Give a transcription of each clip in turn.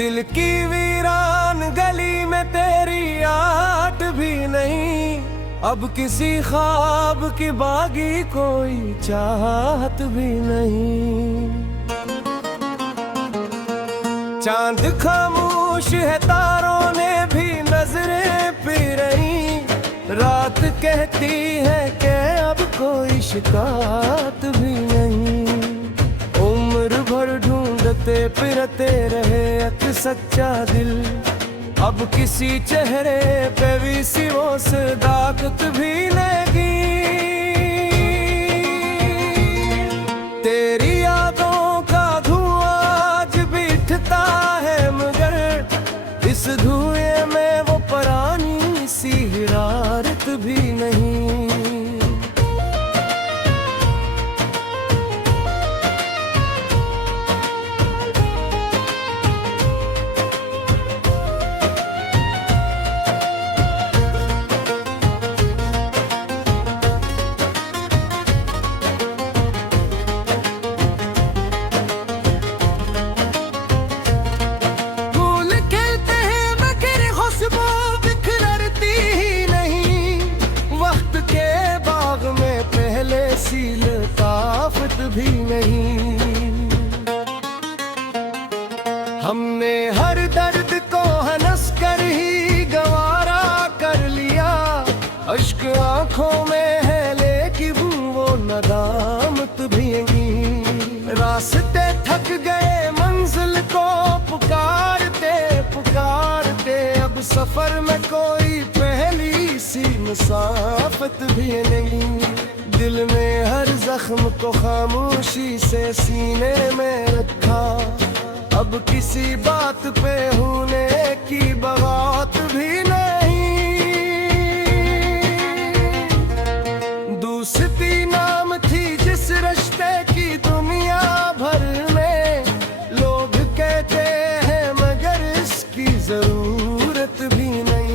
दिल की वीरान गली में तेरी आट भी नहीं, अब किसी ख्वाब की बागी कोई चाहत भी नहीं। चांद खामोश है, तारों ने भी नजरें पी रही, रात कहती है कि अब कोई शिकायत भी नहीं। उम्र भर ढूंढते फिरते रहे एक सच्चा दिल, अब किसी चेहरे पे भी वो सदाकत भी नहीं। तेरी यादों का धुआं आज भी उठता है, मगर इस धुएं में वो पुरानी सी हिरारत भी नहीं। भी नहीं, हमने हर दर्द को हंस कर ही गवारा कर लिया। अश्क आंखों में है लेकिन वो नदामत भी नहीं। रास्ते थक गए, मंजिल को पुकारते पुकारते, अब सफर में कोई पहली सी मुसाफत भी नहीं। दिल में हर जख्म को खामोशी से सीने में रखा, अब किसी बात पे होने की बगावत भी नहीं। दोस्ती नाम थी जिस रिश्ते की दुनिया भर में लोग कहते हैं, मगर इसकी जरूरत भी नहीं।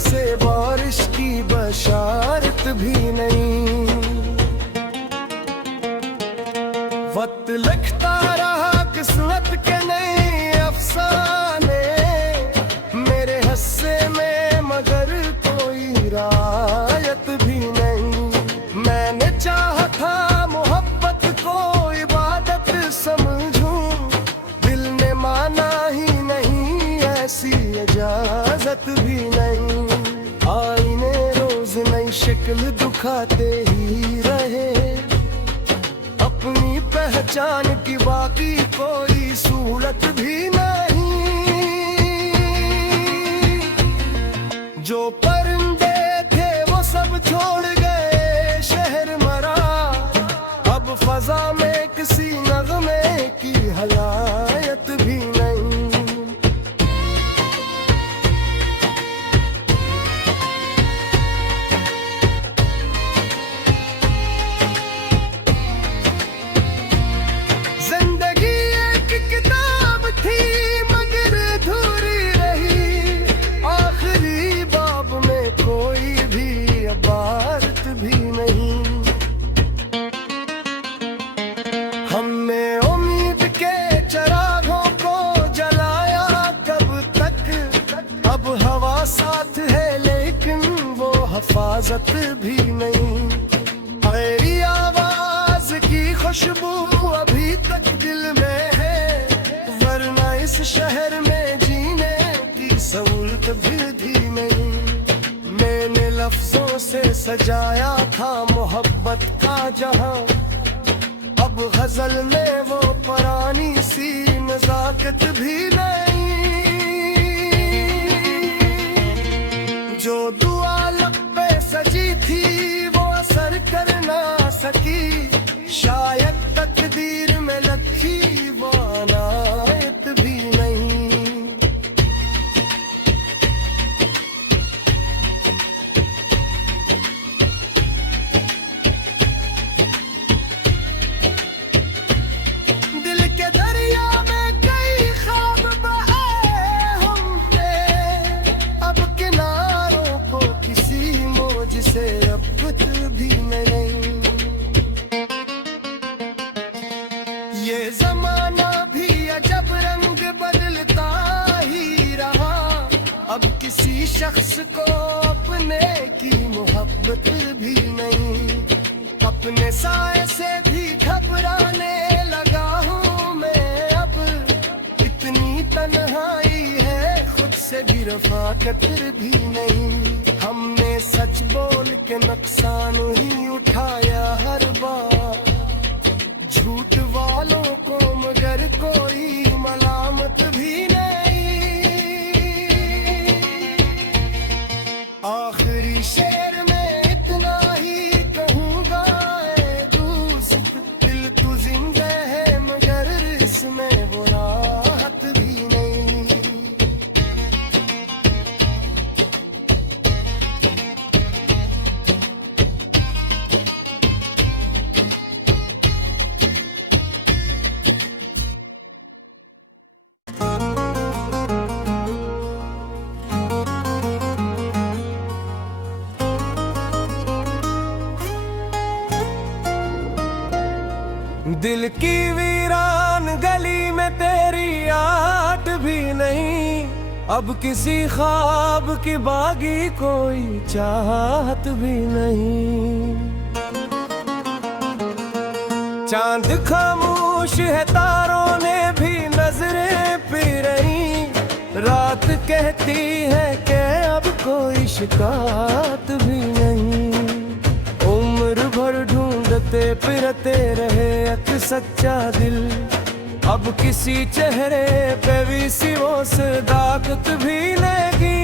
से बारिश की बशारत भी नहीं। वक्त लिखता रहा किस्मत के नए अफसाने, मेरे हिस्से में मगर कोई रायत भी नहीं। मैंने चाहा था मोहब्बत को इबादत समझूं, दिल ने माना ही नहीं, ऐसी इजाजत भी नहीं। आईने रोज नई शक्ल दिखाते ही रहे, अपनी पहचान की बाकी कोई सूरत भी नहीं। जो परिंदे थे वो सब छोड़ गए, शहर मरा, अब फजा में किसी नगमे की हलायत भी नहीं। हमने उम्मीद के चरागों को जलाया कब तक, अब हवा साथ है लेकिन वो हिफाजत भी नहीं। मेरी आवाज की खुशबू अभी तक दिल में है, वरना इस शहर में जीने की सहूलत भी नहीं। मैंने लफ्जों से सजाया था मोहब्बत का जहां, अब गजल में वो पुरानी सी नजाकत भी नहीं। जो दुआ लब पे सजी थी वो असर कर ना सकी, शायद तकदीर में लिखी वो अनायत भी नहीं। किसी शख्स को अपने की मोहब्बत भी नहीं, अपने साए से भी घबराने लगा हूँ मैं अब। इतनी तन्हाई है खुद से भी रफाकत भी नहीं, हमने सच बोल के नुकसान ही उठाया हर बार। झूठ वालों को मगर कोई मलामत भी नहीं। आखिरी शेर में इतना ही कहूँगा ऐ दोस्त, दिल तू जिंदा है मगर इसमें वो राहत भी नहीं। दिल की वीरान गली में तेरी आट भी नहीं, अब किसी ख्वाब की बागी कोई चाहत भी नहीं। चांद खामोश है तारों ने भी नजरें पी रही, रात कहती है कि अब कोई शिकायत भी नहीं। उम्र भर ढूंढते फिरते रहे एक सच्चा दिल, अब किसी चेहरे पे भी सी वो सदाकत भी लगी।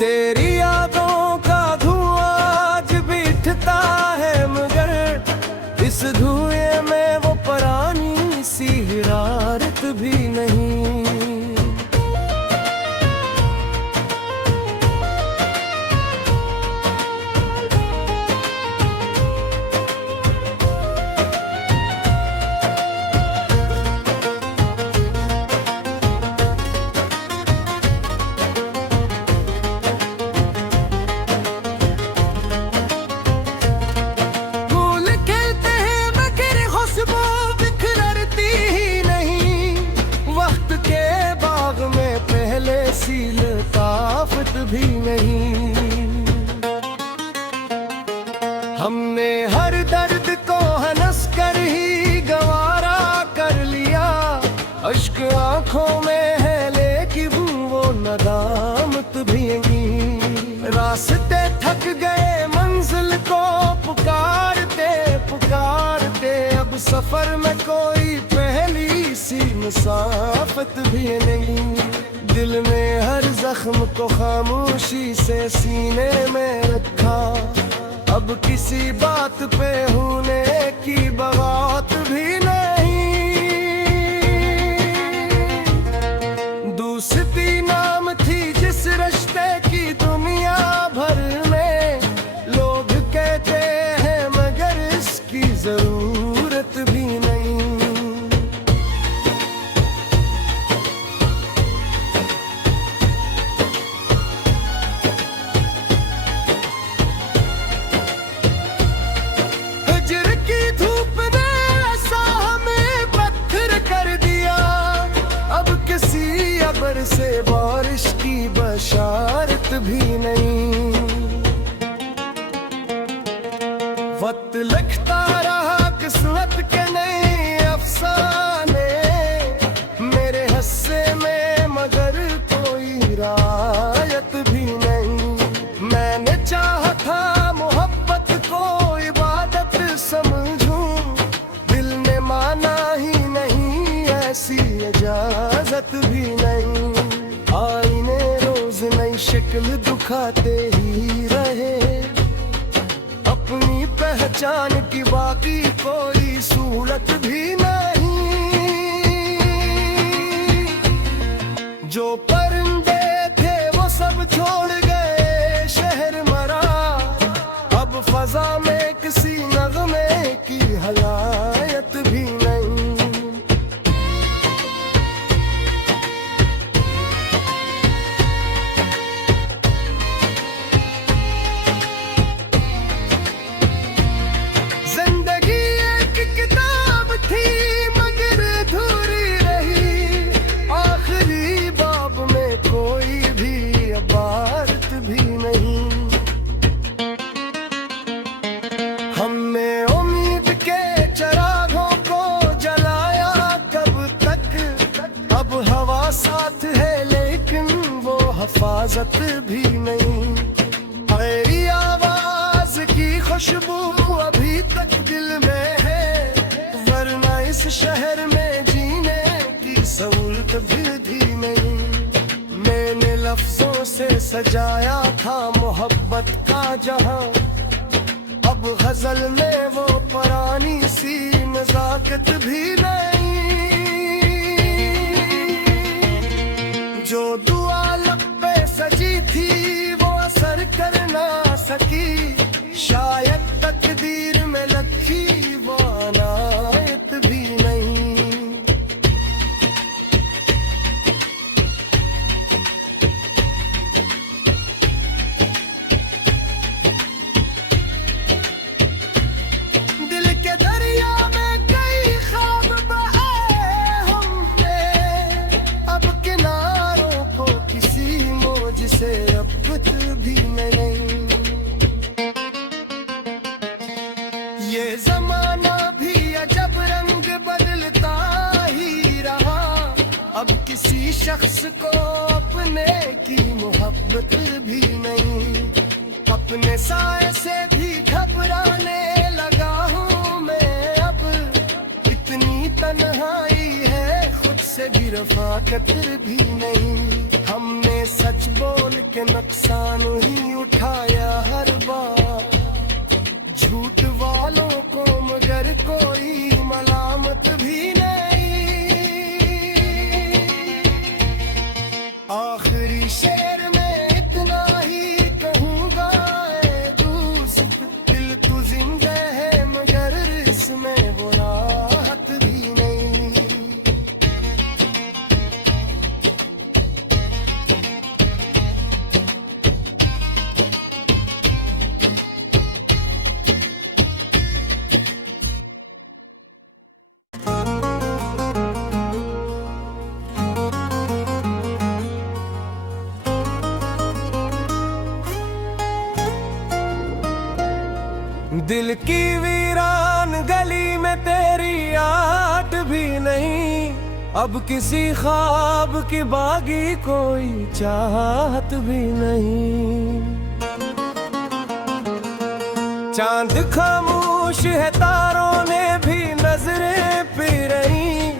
तेरी यादों का धुआं आज भी उठता है मगर इस धुएं में वो पुरानी सी हिरारत भी नहीं। लताफत भी नहीं, हमने हर दर्द को हंस कर ही गवारा कर लिया। अश्क आंखों में है लेकिन वो नदामत भी नहीं। रास्ते थक गए मंजिल को पुकारते पुकारते, अब सफर में कोई पहली सी मुसाफत भी नहीं। दिल में हर जख्म को खामोशी से सीने में रखा, अब किसी बात पे होने की बगावत भी नहीं। दोस्ती नाम थी जिस रिश्ते की दुनिया भर में लोग कहते हैं मगर इसकी जरूरत भी नहीं। से बारिश की बशारत भी नहीं। वक्त लिखता रहा किस्मत के नए अफसाने, मेरे हिस्से में मगर कोई रायत भी नहीं। मैंने चाहा था मोहब्बत को इबादत समझूं, दिल ने माना ही नहीं ऐसी इजाजत भी नहीं। आईने रोज नई शक्ल दिखाते ही रहे, अपनी पहचान की बाकी कोई सूरत भी नहीं। जो परिंदे थे वो सब छोड़ गए शहर मरा, अब फजा में किसी नगमे की हलायत भी नहीं। जिंदगी एक किताब थी इजाजत भी नहीं। मेरी आवाज की खुशबू अभी तक दिल में है, वरना इस शहर में जीने की सहूलत भी नहीं। मैंने लफ्जों से सजाया था मोहब्बत का जहां, अब गजल में वो पुरानी सी नजाकत भी नहीं। जो दुआ लब पे सजी थी वो असर कर ना सकी, शायद तकदीर में लखी वो अनायत भी नहीं। दिल के दरिया में कई ख्वाब बहाए हमने, अब किनारों को किसी मौज से अब कुछ भी नहीं। ये जमाना भी अजब रंग बदलता ही रहा, अब किसी शख्स को अपने की मोहब्बत भी नहीं। अपने साए से भी घबराने लगा हूँ मैं अब, इतनी तन्हाई है खुद से भी रफाकत भी नहीं। हमने सच बोल के नुकसान ही उठाया हर बार, झूठ वालों को मगर कोई मलामत भी नहीं। आखिरी शेर में इतना ही कहूँगा ऐ दोस्त, दिल तू जिंदा है मगर इसमें वो राहत भी नहीं। दिल की वीरान गली में तेरी आट भी नहीं, अब किसी ख्वाब की बागी कोई चाहत भी नहीं। चांद खामोश है तारों ने भी नजरें पी रही,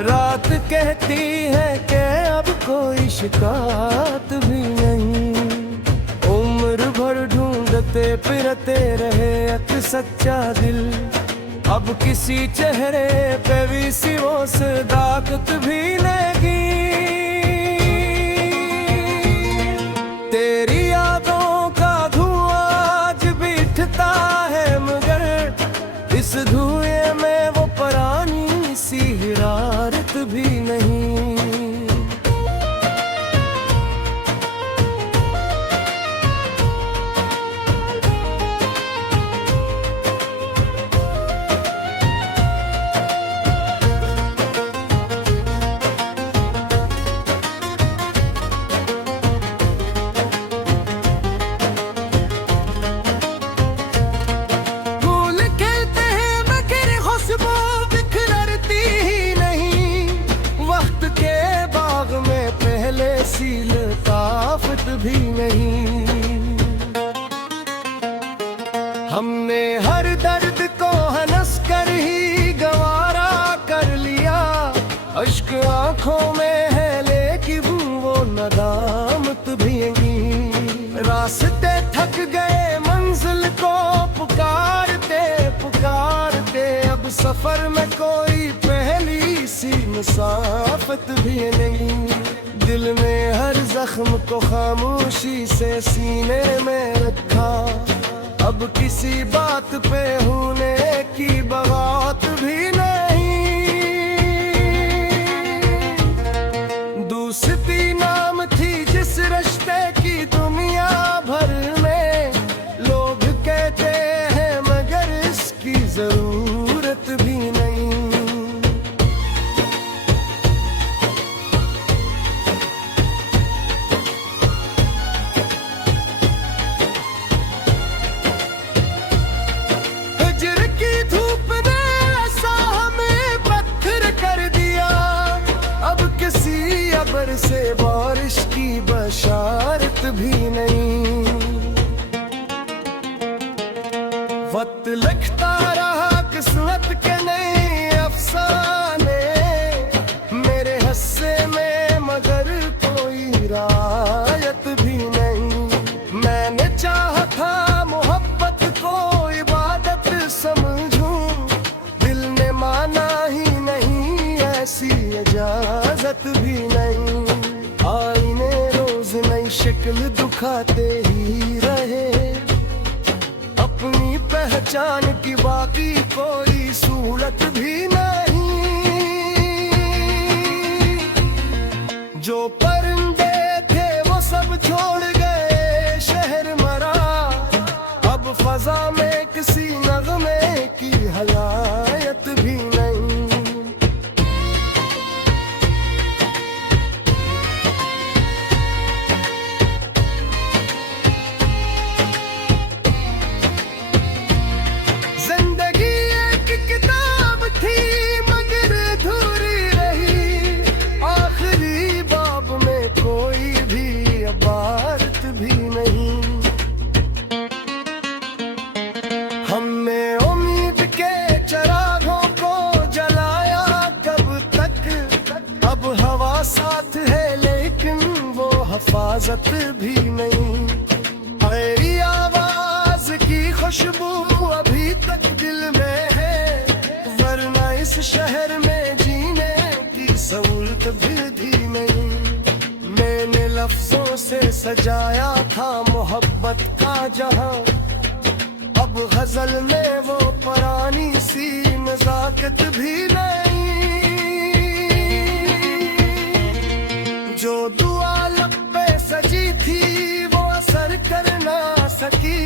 रात कहती है कि अब कोई शिकायत भी नहीं। उम्र भर ढूंढते फिरते रहे एक सच्चा दिल, अब किसी चेहरे पे भी सी वो सदाकत भी लगी। तेरी यादों का धुआं आज भी उठता है मगर इस धुएं में वो पुरानी सी हिरारत भी नहीं। भी नहीं। हमने हर दर्द को हंस कर ही गवारा कर लिया, अश्क आंखों में है लेकिन वो नदामत भी नहीं। रास्ते थक गए मंजिल को पुकारते पुकारते, अब सफर में कोई पहली सी मुसाफत भी नहीं। दिल में हर जख्म को खामोशी से सीने में रखा, अब किसी बात पे होने की बगावत भी नहीं। दोस्ती नाम थी जिस रिश्ते की दुनिया भर में लोग कहते हैं मगर इसकी जरूरत भी नहीं। हिज्र की धूप ने ऐसा ऐसी इजाजत भी नहीं। आईने रोज नई शक्ल दिखाते ही रहे, अपनी पहचान की बाकी कोई सूरत भी नहीं। जो परिंदे थे वो सब छोड़ गए, शहर मरा, अब फजा में किसी नगमे की हलायत भी नहीं। जिंदगी एक किताब थी मगर अधूरी रही, आखिरी बाब में कोई भी इबारत भी नहीं। हमने उम्मीद के चिरागों को जलाया कब तक, अब हवा साथ है लेकिन वो हिफाजत भी नहीं। मेरी आवाज की खुशबू अभी तक दिल में है, वरना इस शहर में जीने की सहूलत भी नहीं। मैंने लफ्जों से सजाया था मोहब्बत का जहां, अब गजल में वो पुरानी सी नजाकत भी नहीं। जो दुआ लब पे सजी थी वो असर कर ना सकी,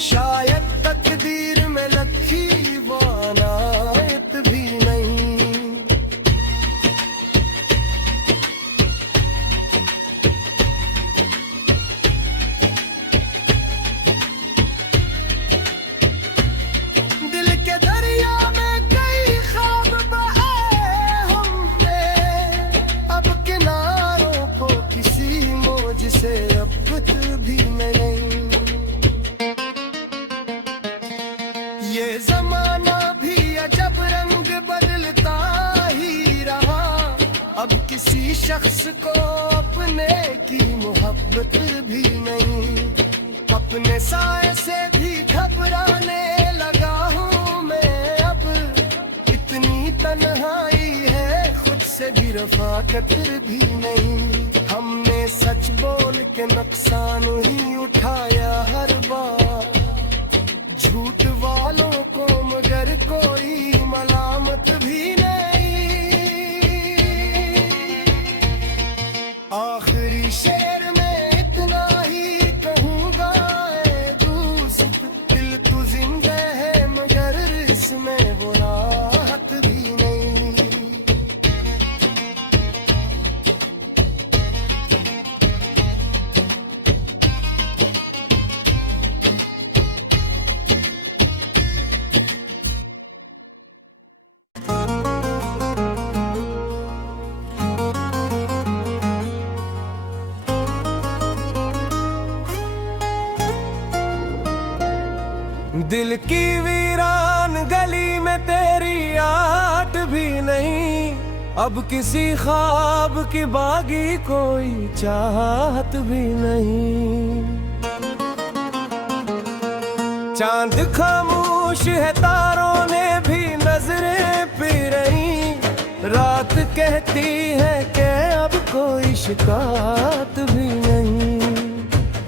शायद तकदीर में लखी वो अनायत भी नहीं। दिल के दरिया में कई ख्वाब बहाए हमने, अब किनारों को किसी मौज से अब कुछ भी नहीं। ये जमाना भी अजब रंग बदलता ही रहा, अब किसी शख्स को अपने की मोहब्बत भी नहीं। अपने साए से भी घबराने लगा हूँ मैं अब, इतनी तन्हाई है खुद से भी रफाकत भी नहीं। हमने सच बोल के नुकसान ही उठाया हर बार, झूठ वालों को मगर कोई मलामत भी नहीं। आखिरी शेर में इतना ही कहूँगा ऐ दोस्त, दिल तू जिंदा है मगर इसमें वो राहत भी नहीं। दिल की वीरान गली में तेरी आट भी नहीं, अब किसी ख्वाब की बागी कोई चाहत भी नहीं। चांद खामोश है तारों ने भी नजरें पी रही, रात कहती है कि अब कोई शिकायत भी नहीं।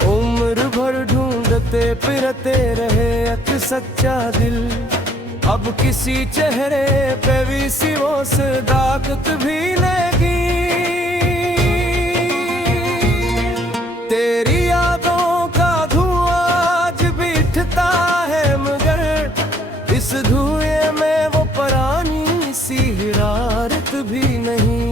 उम्र भर ढूंढते फिरते रहे एक सच्चा दिल, अब किसी चेहरे पे भी सी वो सदाकत भी लगी। तेरी यादों का धुआं आज भी उठता है मगर इस धुएं में वो पुरानी सी हिरारत भी नहीं।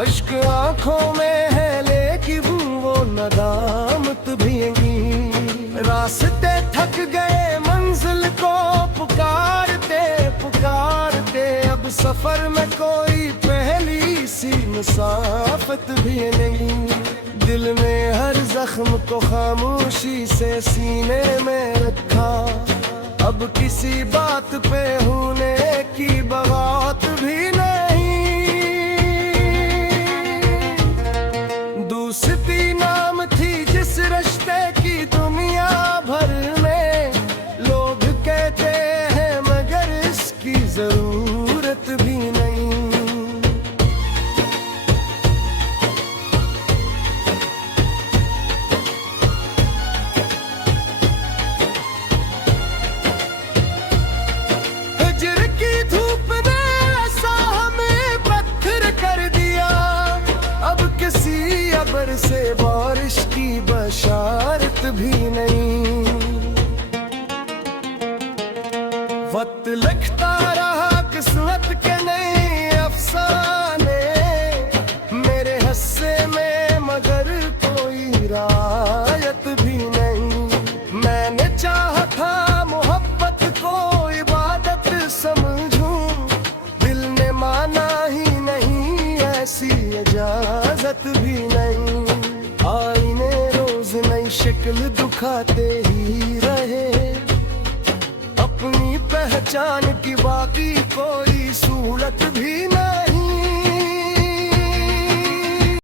अश्क आंखों में है लेकिन वो नदामत भी नहीं। रास्ते थक गए मंजिल को पुकारते पुकारते, अब सफर में कोई पहली सी मुसाफत भी नहीं। दिल में हर जख्म को खामोशी से सीने में रखा, अब किसी बात पे होने की बगावत भी नहीं। दोस्ती नाम थी जिस रिश्ते की दुनिया भर में लोग कहते हैं, मगर इसकी जरूरत भी नहीं। हिज्र की धूप ने ऐसा हमें पत्थर कर दिया, अब किसी अबर से बारिश की बशारत भी नहीं। वक्त लिखता रहा किस्मत के नए अफसाने, मेरे हिस्से में मगर कोई रायत भी नहीं। मैंने चाहा था मोहब्बत को इबादत समझूं, दिल ने माना ही नहीं, ऐसी इजाजत भी नहीं। आईने रोज नई शक्ल दिखाते ही रहे, अपनी पहचान की बाकी कोई सूरत भी नहीं।